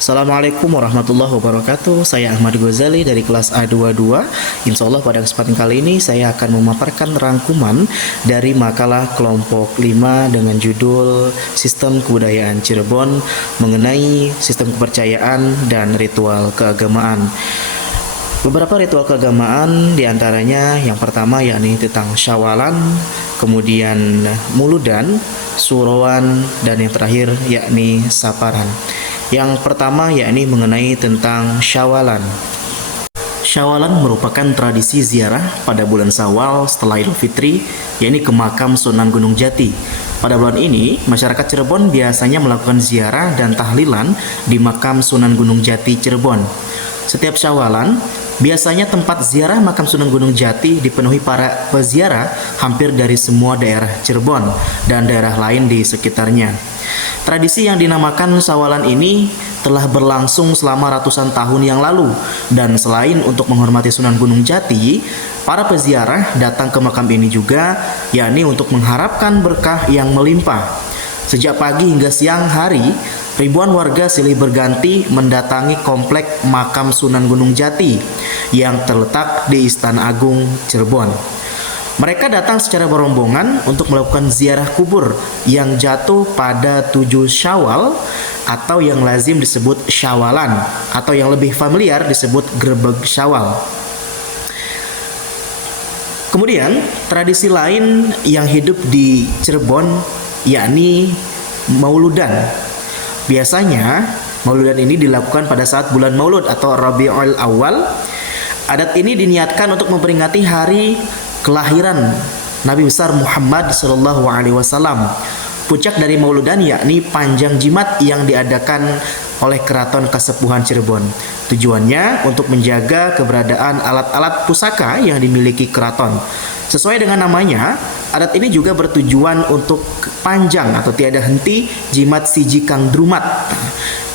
Assalamualaikum warahmatullahi wabarakatuh. Saya Ahmad Ghazali dari kelas A22. Insya Allah pada kesempatan kali ini saya akan memaparkan rangkuman dari makalah kelompok 5 dengan judul Sistem Kebudayaan Cirebon mengenai sistem kepercayaan dan ritual keagamaan. Beberapa ritual keagamaan diantaranya yang pertama yakni tentang Syawalan, kemudian Muludan, Surowan, dan yang terakhir yakni Saparan. Yang pertama yakni mengenai tentang Syawalan. Syawalan merupakan tradisi ziarah pada bulan Syawal setelah Idul Fitri, yakni ke makam Sunan Gunung Jati. Pada bulan ini, masyarakat Cirebon biasanya melakukan ziarah dan tahlilan di makam Sunan Gunung Jati Cirebon. Setiap Syawalan, biasanya tempat ziarah makam Sunan Gunung Jati dipenuhi para peziarah hampir dari semua daerah Cirebon dan daerah lain di sekitarnya. Tradisi yang dinamakan Syawalan ini telah berlangsung selama ratusan tahun yang lalu, dan selain untuk menghormati Sunan Gunung Jati, para peziarah datang ke makam ini juga, yakni untuk mengharapkan berkah yang melimpah. Sejak pagi hingga siang hari, ribuan warga silih berganti mendatangi komplek makam Sunan Gunung Jati yang terletak di Istana Agung Cirebon. Mereka datang secara berombongan untuk melakukan ziarah kubur yang jatuh pada 7 Syawal atau yang lazim disebut Syawalan atau yang lebih familiar disebut Grebeg Syawal. Kemudian tradisi lain yang hidup di Cirebon yakni Mauludan. Biasanya Mauludan ini dilakukan pada saat bulan Maulud atau Rabiul Awal. Adat ini diniatkan untuk memperingati hari kelahiran Nabi besar Muhammad SAW. Puncak dari Mauludan yakni panjang jimat yang diadakan oleh Keraton Kasepuhan Cirebon. Tujuannya untuk menjaga keberadaan alat-alat pusaka yang dimiliki keraton. Sesuai dengan namanya, adat ini juga bertujuan untuk panjang atau tiada henti jimat siji kang drumat.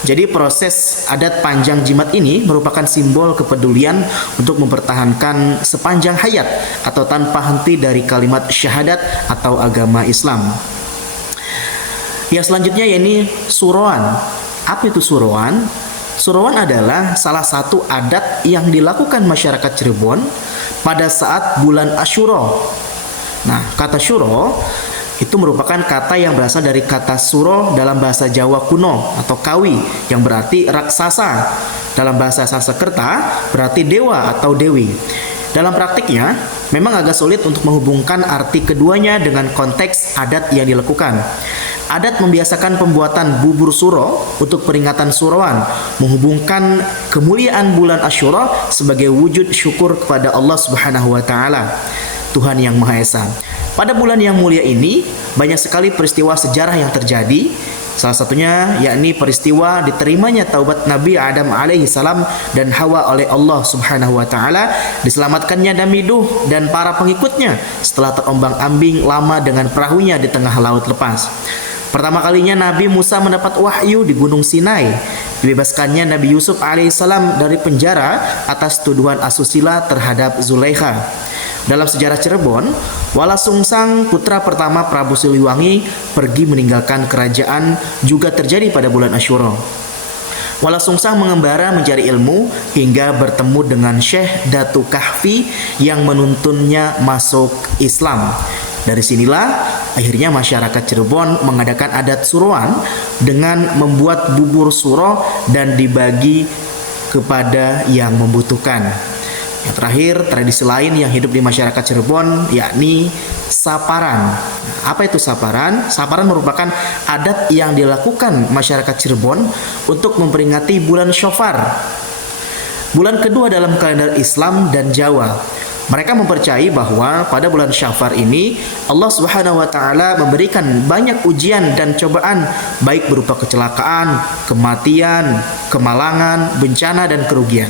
Jadi proses adat panjang jimat ini merupakan simbol kepedulian untuk mempertahankan sepanjang hayat atau tanpa henti dari kalimat syahadat atau agama Islam. Yang selanjutnya yakni Surowan. Apa itu Surowan? Surowan adalah salah satu adat yang dilakukan masyarakat Cirebon pada saat bulan Asyura. Nah, kata Syuro itu merupakan kata yang berasal dari kata suro dalam bahasa Jawa kuno atau kawi yang berarti raksasa. Dalam bahasa Sanskerta berarti dewa atau dewi. Dalam praktiknya memang agak sulit untuk menghubungkan arti keduanya dengan konteks adat yang dilakukan. Adat membiasakan pembuatan bubur suro untuk peringatan Surowan, menghubungkan kemuliaan bulan Asyura sebagai wujud syukur kepada Allah Subhanahu wa taala, Tuhan yang Maha Esa. Pada bulan yang mulia ini, banyak sekali peristiwa sejarah yang terjadi. Salah satunya yakni peristiwa diterimanya taubat Nabi Adam alaihi salam dan Hawa oleh Allah Subhanahu wa taala, diselamatkannya Nabi Nuh dan para pengikutnya setelah terombang-ambing lama dengan perahunya di tengah laut lepas. Pertama kalinya Nabi Musa mendapat wahyu di Gunung Sinai. Dibebaskannya Nabi Yusuf alaihissalam dari penjara atas tuduhan asusila terhadap Zulaikha. Dalam sejarah Cirebon, Wala Sungsang, putra pertama Prabu Siliwangi, pergi meninggalkan kerajaan juga terjadi pada bulan Asyura. Wala Sungsang mengembara mencari ilmu hingga bertemu dengan Syekh Datu Kahfi yang menuntunnya masuk Islam. Dari sinilah akhirnya masyarakat Cirebon mengadakan adat Surowan dengan membuat bubur suro dan dibagi kepada yang membutuhkan. Yang terakhir, tradisi lain yang hidup di masyarakat Cirebon yakni Saparan. Apa itu Saparan? Saparan merupakan adat yang dilakukan masyarakat Cirebon untuk memperingati bulan Syofar, bulan kedua dalam kalender Islam dan Jawa. Mereka mempercayai bahwa pada bulan Syafar ini Allah Subhanahu wa taala memberikan banyak ujian dan cobaan, baik berupa kecelakaan, kematian, kemalangan, bencana dan kerugian.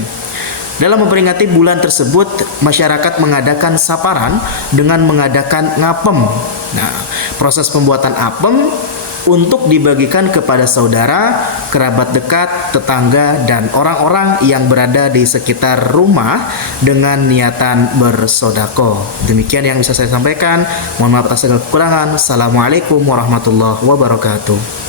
Dalam memperingati bulan tersebut, masyarakat mengadakan saparan dengan mengadakan ngapem. Nah, proses pembuatan apem untuk dibagikan kepada saudara, kerabat dekat, tetangga, dan orang-orang yang berada di sekitar rumah dengan niatan bersodako. Demikian yang bisa saya sampaikan. Mohon maaf atas segala kekurangan. Assalamualaikum warahmatullahi wabarakatuh.